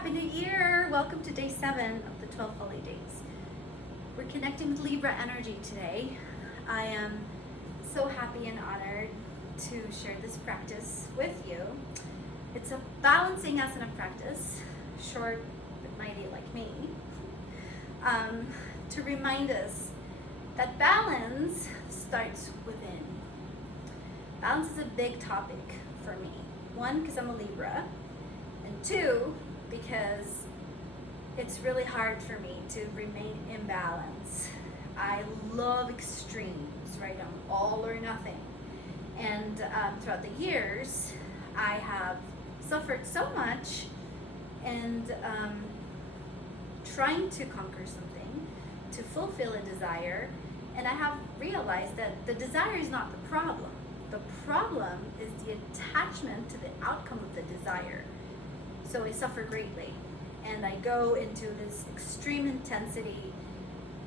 Happy New Year! Welcome to day 7 of the 12 Holy Days. We're connecting with Libra energy today. I am so happy and honored to share this practice with you. It's a balancing asana practice, short but mighty like me, to remind us that balance starts within. Balance is a big topic for me. 1, because I'm a Libra, and 2, because it's really hard for me to remain in balance. I love extremes, right? I'm all or nothing. And throughout the years, I have suffered so much and trying to conquer something, to fulfill a desire, and I have realized that the desire is not the problem. The problem is the attachment to the outcome of the desire. So I suffer greatly, and I go into this extreme intensity,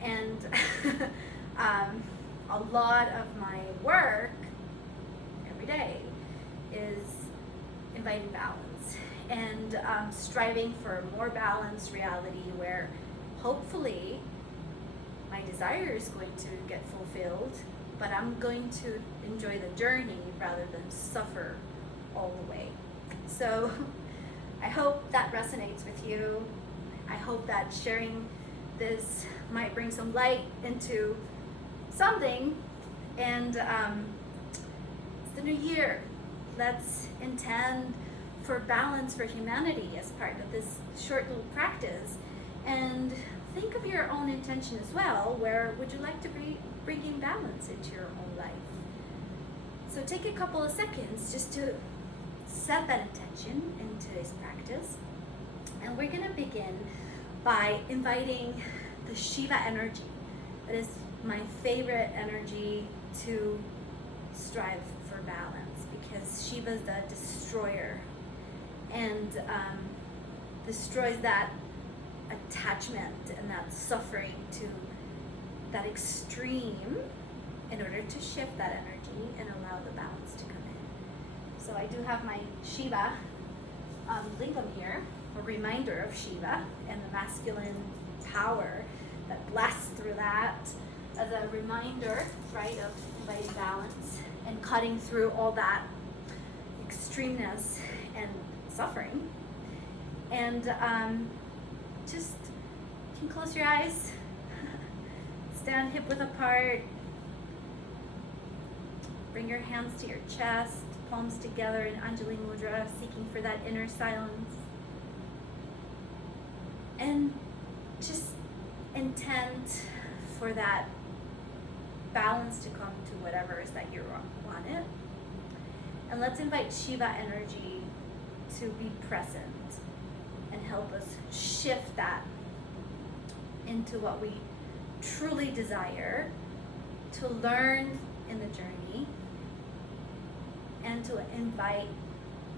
and a lot of my work every day is inviting balance and striving for a more balanced reality where hopefully my desire is going to get fulfilled, but I'm going to enjoy the journey rather than suffer all the way. So I hope that resonates with you. I hope that sharing this might bring some light into something. And it's the new year. Let's intend for balance for humanity as part of this short little practice. And think of your own intention as well. Where would you like to be bringing balance into your own life? So take a couple of seconds just to set that intention in today's practice. And we're going to begin by inviting the Shiva energy. That is my favorite energy to strive for balance, because Shiva is the destroyer and destroys that attachment and that suffering to that extreme in order to shift that energy and allow the balance to come in. So I do have my Shiva lingam here, a reminder of Shiva and the masculine power that blasts through that as a reminder, right, of inviting balance and cutting through all that extremeness and suffering. And just, you can close your eyes, stand hip width apart, bring your hands to your chest, palms together in Anjali Mudra, seeking for that inner silence. And just intent for that balance to come to whatever is that you want it. And let's invite Shiva energy to be present and help us shift that into what we truly desire to learn in the journey, and to invite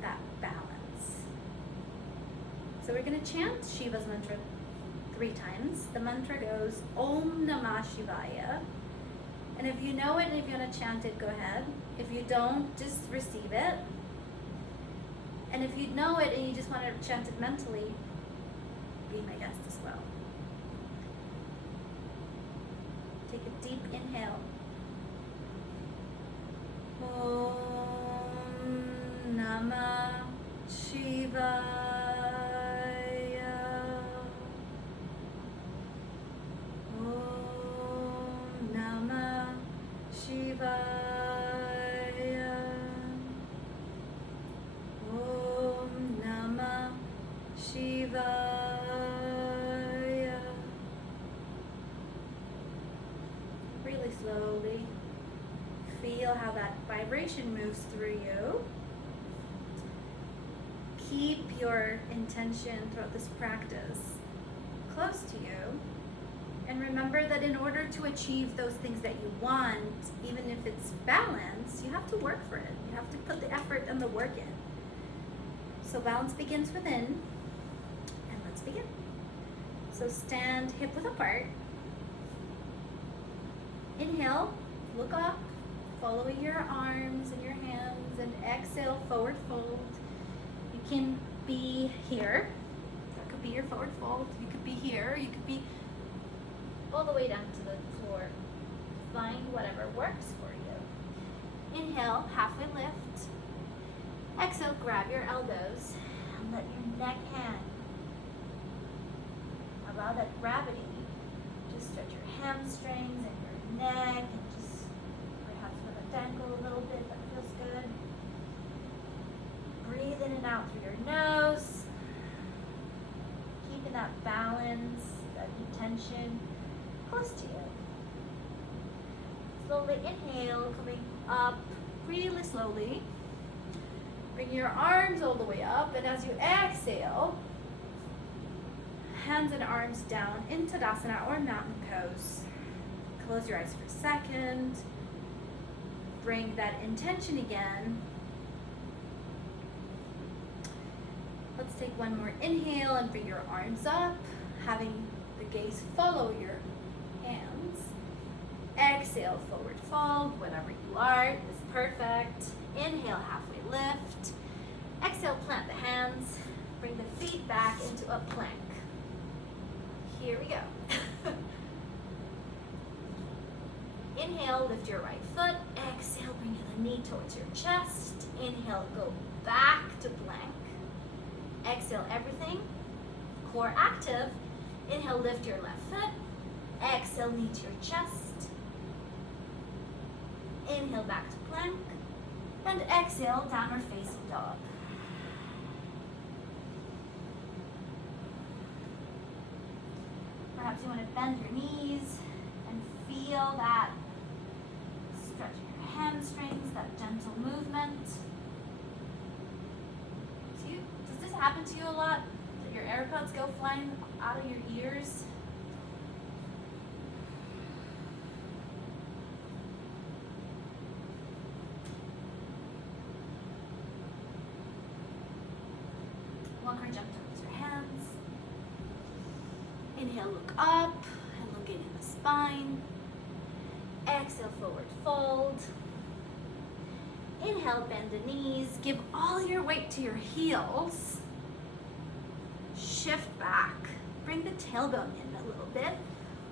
that balance. So we're going to chant Shiva's mantra 3 times. The mantra goes Om Namah Shivaya. And if you know it and if you want to chant it, go ahead. If you don't, just receive it. And if you know it and you just want to chant it mentally, be my guest as well. Take a deep inhale. Om Namah Shivaya. Om Namah Shivaya. Om Namah Shivaya. Really slowly. Feel how that vibration moves through you. Keep your intention throughout this practice close to you. And remember that in order to achieve those things that you want, even if it's balance, you have to work for it. You have to put the effort and the work in. So balance begins within. And let's begin. So stand hip width apart. Inhale, look up. Following your arms and your hands, and exhale, forward fold. You can be here, be your forward fold. You could be here. You could be all the way down to the floor. Find whatever works for you. Inhale, halfway lift. Exhale, grab your elbows and let your neck hang. Allow that gravity to stretch your hamstrings and your neck, and just perhaps with a dangle a little bit. That feels good. Breathe in and out through your nose. Keeping that balance, that tension close to you. Slowly inhale, coming up really slowly. Bring your arms all the way up, and as you exhale, hands and arms down in Tadasana or mountain pose. Close your eyes for a second. Bring that intention again. Let's take one more inhale and bring your arms up, having the gaze follow your hands. Exhale, forward fold, whatever you are is perfect. Inhale, halfway lift. Exhale, plant the hands. Bring the feet back into a plank. Here we go. Inhale, lift your right foot. Exhale, bring the knee towards your chest. Inhale, go back to plank. Exhale, everything. Core active. Inhale, lift your left foot. Exhale, knee to your chest. Inhale, back to plank. And exhale, downward facing dog. Perhaps you want to bend your knees and feel that stretching your hamstrings, that gentle movement. Does this happen to you a lot? That your AirPods go flying out of your ears? Walk or jump towards your hands. Inhale, look up, elongate in the spine. Exhale, forward fold. Inhale, bend the knees. Give all your weight to your heels. Shift back. Bring the tailbone in a little bit.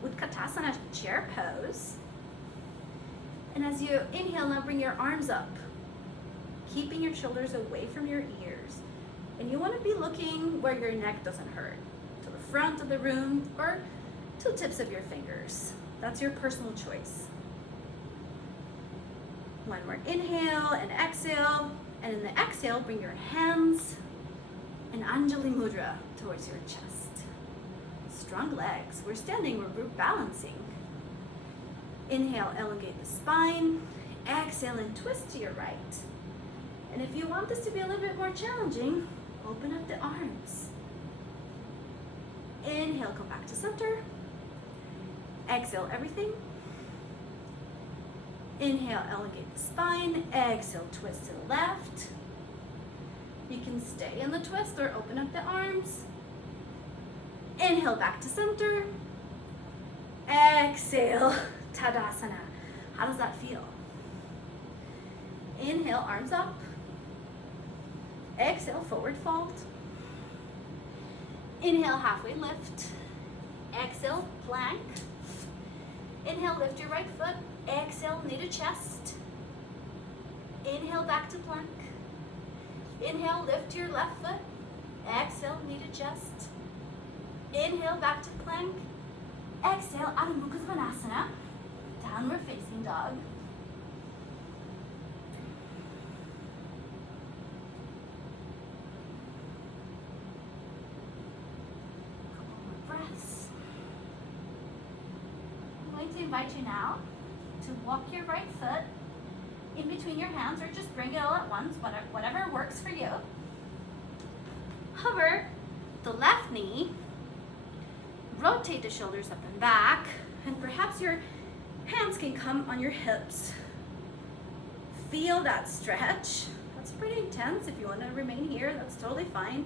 Utkatasana chair pose. And as you inhale, now bring your arms up, keeping your shoulders away from your ears. And you want to be looking where your neck doesn't hurt, to the front of the room or to the tips of your fingers. That's your personal choice. One more inhale and exhale. And in the exhale, bring your hands in Anjali Mudra towards your chest. Strong legs. We're standing, we're balancing. Inhale, elongate the spine. Exhale and twist to your right. And if you want this to be a little bit more challenging, open up the arms. Inhale, come back to center. Exhale, everything. Inhale, elongate the spine. Exhale, twist to the left. You can stay in the twist or open up the arms. Inhale, back to center. Exhale, Tadasana. How does that feel? Inhale, arms up. Exhale, forward fold. Inhale, halfway lift. Exhale, plank. Inhale, lift your right foot. Exhale, knee to chest. Inhale, back to plank. Inhale, lift your left foot. Exhale, knee to chest. Inhale, back to plank. Exhale, Adho Mukha Svanasana, downward facing dog. To invite you now to walk your right foot in between your hands, or just bring it all at once, whatever works for you. Hover the left knee, rotate the shoulders up and back, and perhaps your hands can come on your hips. Feel that stretch. That's pretty intense. If you want to remain here, that's totally fine.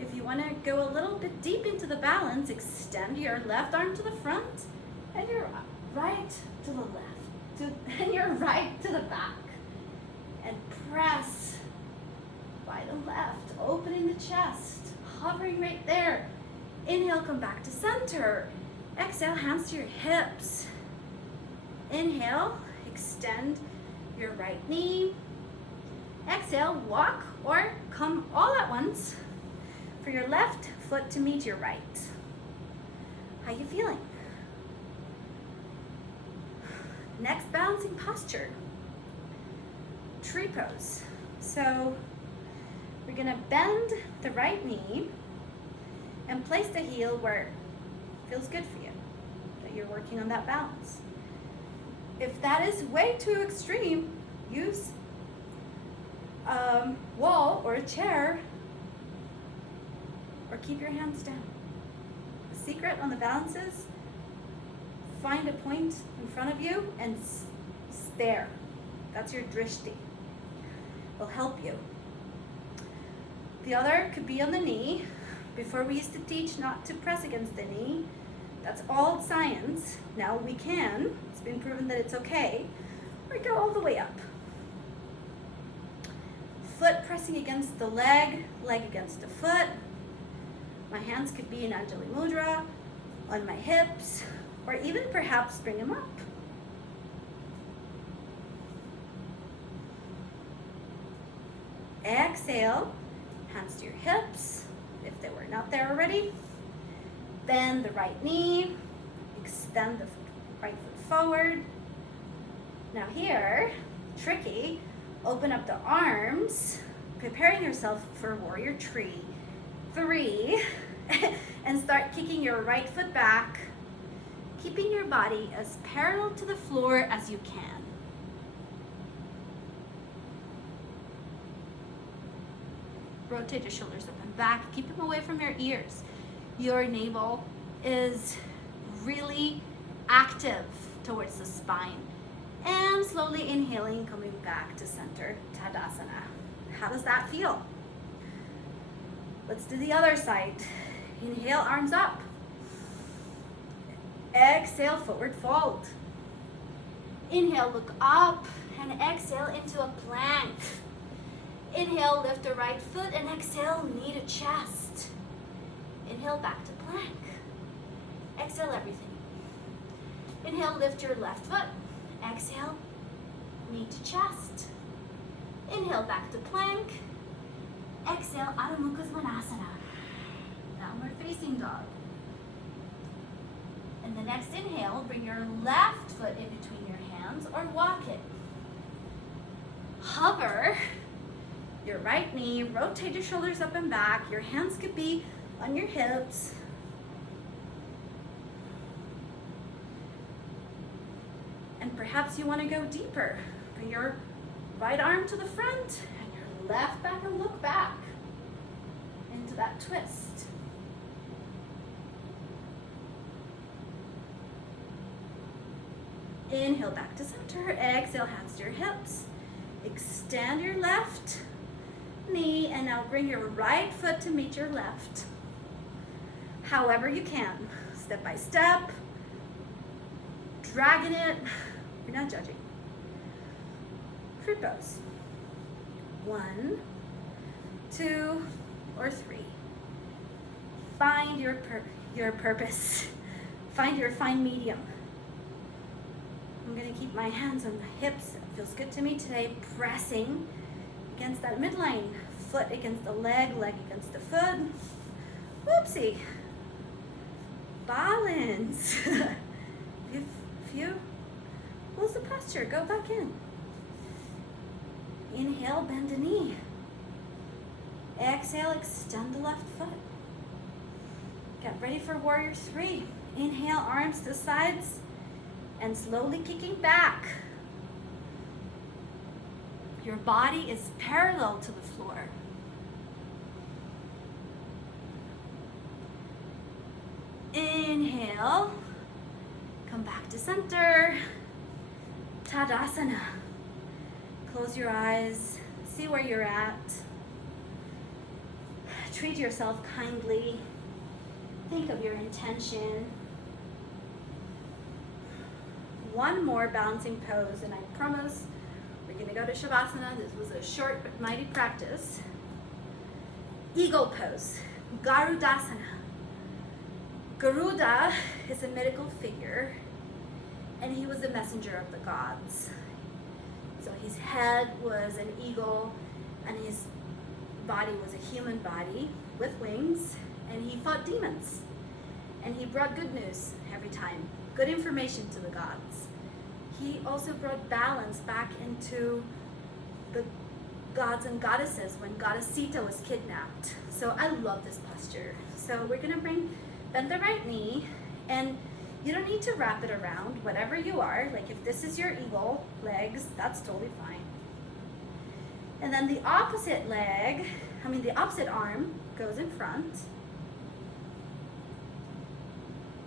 If you want to go a little bit deep into the balance, extend your left arm to the front and your right to the left, and your right to the back. And press by the left, opening the chest, hovering right there. Inhale, come back to center. Exhale, hands to your hips. Inhale, extend your right knee. Exhale, walk or come all at once for your left foot to meet your right. How you feeling? Next, balancing posture. Tree pose. So we're gonna bend the right knee and place the heel where it feels good for you, that you're working on that balance. If that is way too extreme, use a wall or a chair, or keep your hands down. The secret on the balance is find a point in front of you and stare. That's your drishti. It'll help you. The other could be on the knee. Before we used to teach not to press against the knee. That's all science. Now we can. It's been proven that it's okay. Or go all the way up. Foot pressing against the leg, leg against the foot. My hands could be in Anjali Mudra, on my hips, or even perhaps bring them up. Exhale, hands to your hips, if they were not there already. Bend the right knee, extend the right foot forward. Now here, tricky, open up the arms, preparing yourself for warrior tree. 3, and start kicking your right foot back, keeping your body as parallel to the floor as you can. Rotate your shoulders up and back, keep them away from your ears. Your navel is really active towards the spine. And slowly inhaling, coming back to center, Tadasana. How does that feel? Let's do the other side. Inhale, arms up. Exhale, forward fold. Inhale, look up, and exhale into a plank. Inhale, lift the right foot, and exhale, knee to chest. Inhale, back to plank. Exhale, everything. Inhale, lift your left foot. Exhale, knee to chest. Inhale, back to plank. Exhale, Adho Mukha Svanasana. Downward facing dog. And the next inhale, bring your left foot in between your hands or walk it. Hover your right knee, rotate your shoulders up and back. Your hands could be on your hips. And perhaps you want to go deeper. Bring your right arm to the front and your left back and look back into that twist. Inhale back to center. Exhale, hands to your hips. Extend your left knee and now bring your right foot to meet your left. However you can, step by step, dragging it. You're not judging. Fruit pose. 1, 2, or 3. Find your purpose. Find your fine medium. I'm gonna keep my hands on the hips. It feels good to me today. Pressing against that midline. Foot against the leg, leg against the foot. Whoopsie. Balance. Few. Lose the posture. Go back in. Inhale, bend the knee. Exhale, extend the left foot. Get ready for warrior 3. Inhale, arms to the sides and slowly kicking back. Your body is parallel to the floor. Inhale, come back to center. Tadasana. Close your eyes, see where you're at. Treat yourself kindly. Think of your intention. One more balancing pose, and I promise we're gonna go to Shavasana. This was a short but mighty practice. Eagle pose, Garudasana. Garuda is a mythical figure, and he was the messenger of the gods. So his head was an eagle, and his body was a human body with wings, and he fought demons. And he brought good news every time, good information to the gods. He also brought balance back into the gods and goddesses when goddess Sita was kidnapped. So I love this posture. So we're gonna bend the right knee, and you don't need to wrap it around, whatever you are. Like if this is your eagle legs, that's totally fine. And then the opposite arm goes in front.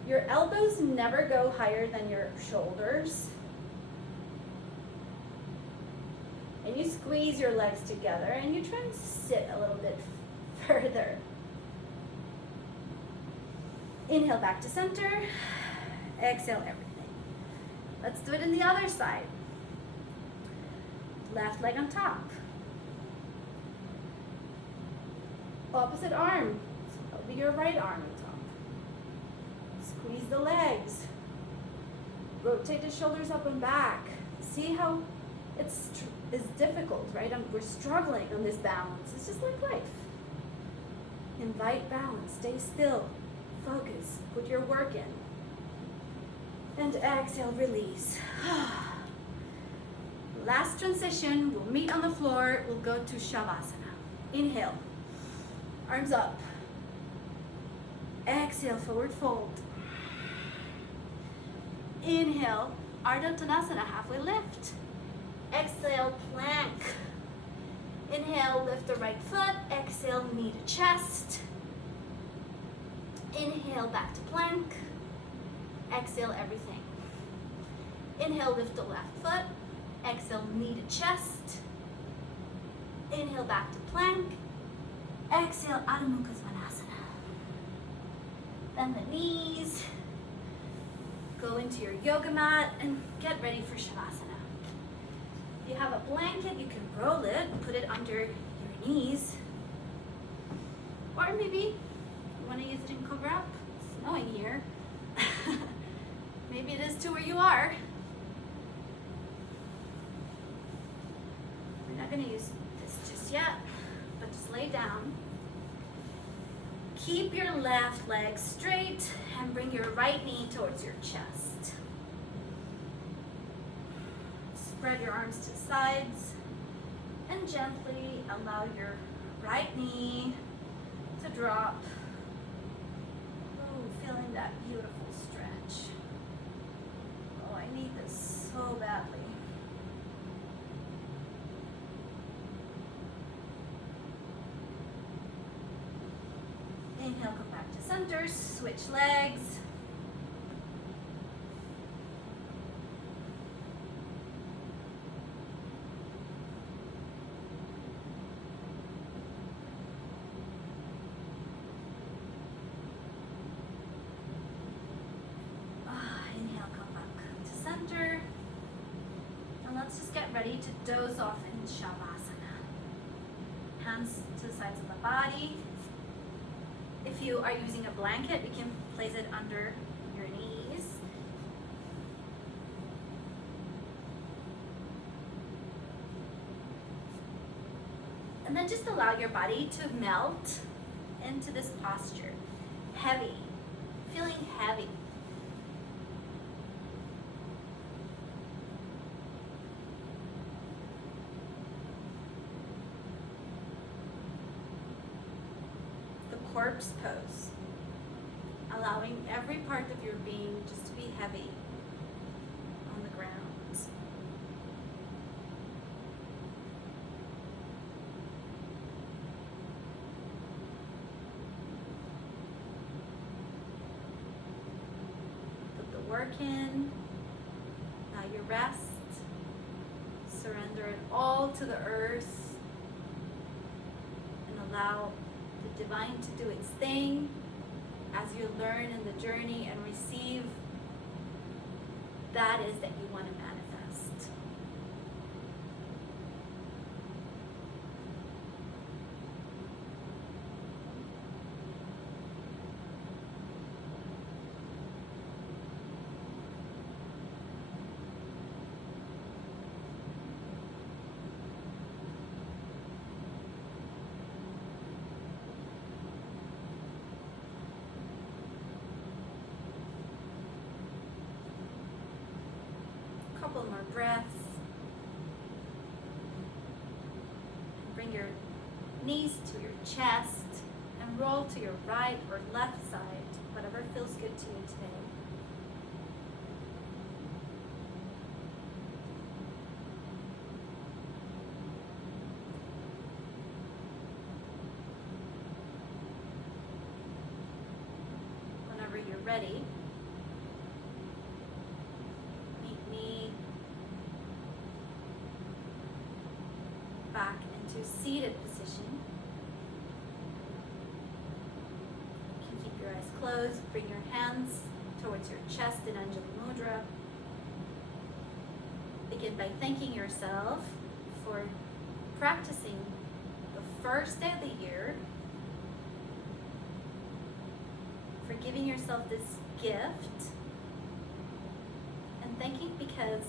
Your elbows never go higher than your shoulders. And you squeeze your legs together and you try and sit a little bit further. Inhale back to center. Exhale everything. Let's do it in the other side. Left leg on top. Opposite arm. So that'll be your right arm on top. Squeeze the legs. Rotate the shoulders up and back. See how it's difficult, right? We're struggling on this balance. It's just like life. Invite balance. Stay still. Focus. Put your work in. And exhale, release. Last transition. We'll meet on the floor. We'll go to Shavasana. Inhale. Arms up. Exhale, forward fold. Inhale, Ardha Uttanasana, halfway lift. Exhale, plank. Inhale, lift the right foot. Exhale, knee to chest. Inhale, back to plank. Exhale, everything. Inhale, lift the left foot. Exhale, knee to chest. Inhale, back to plank. Exhale, Adho Mukha Svanasana. Bend the knees. Go into your yoga mat and get ready for Shavasana. If you have a blanket, you can roll it, put it under your knees. Or maybe you want to use it in cover up. It's snowing here. Maybe it is too where you are. We're not going to use this just yet, but just lay down. Keep your left leg straight and bring your right knee towards your chest. Spread your arms to the sides and gently allow your right knee to drop. Ooh, feeling that beautiful stretch. Oh, I need this so badly. Inhale, come back to center, switch legs. Inhale, come back to center. And let's just get ready to doze off in Shavasana. Hands to the sides of the body. If you are using a blanket, you can place it under your knees. And then just allow your body to melt into this posture. Heavy, feeling heavy. Corpse pose, allowing every part of your being just to be heavy on the ground. Put the work in. Now you rest. Surrender it all to the earth and allow the divine to do its thing as you learn in the journey and receive that is that you want to manifest. couple more breaths. And bring your knees to your chest and roll to your right or left side, whatever feels good to you today. Whenever you're ready, meet me back into seated position. You can keep your eyes closed, bring your hands towards your chest in Anjali Mudra. Begin by thanking yourself for practicing the first day of the year, for giving yourself this gift, and thanking because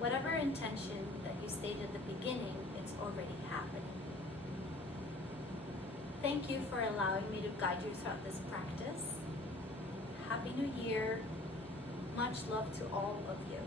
whatever intention that you stated at the beginning, it's already happening. Thank you for allowing me to guide you throughout this practice. Happy New Year. Much love to all of you.